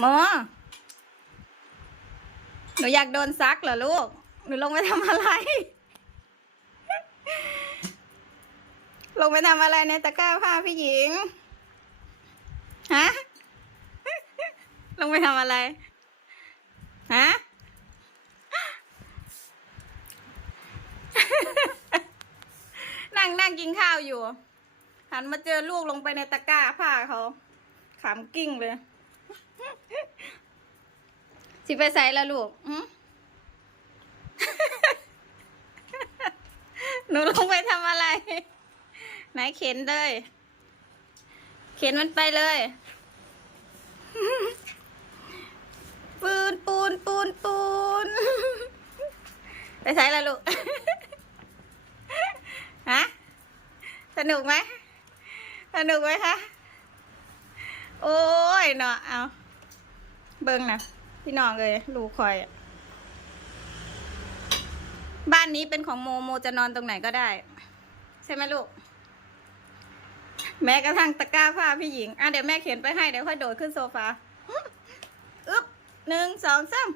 หมอ หนูอยากโดนซักเหรอลูก หนูลงไปทำอะไร ลงไปทำอะไรในตะกร้าผ้าพี่หญิง ฮะ ลงไปทำอะไร ฮะ นั่งนั่งกินข้าวอยู่ หันมาเจอลูกลงไปในตะกร้าผ้าเขา ขำกิ้งเลย สิไปใส่ละลูกอืมหนูลงไปทำอะไร ไหนเข็นเลย เข็นมันไปเลย ปูนปูนปูนปูน ไปใส่ละลูก ฮะ สนุกไหม สนุกไหมคะ โอ้ยเนาะ เอา เบิ้งนะ พี่น้องเลยลูกคอย บ้านนี้เป็นของโมโมจะนอนตรงไหนก็ได้ ใช่ไหมลูก แม้กระทั่งตะกร้าผ้าพี่หญิง อะเดี๋ยวแม่เขียนไปให้เดี๋ยวค่อยโดดขึ้นโซฟาอึ๊บหนึ่งสองสาม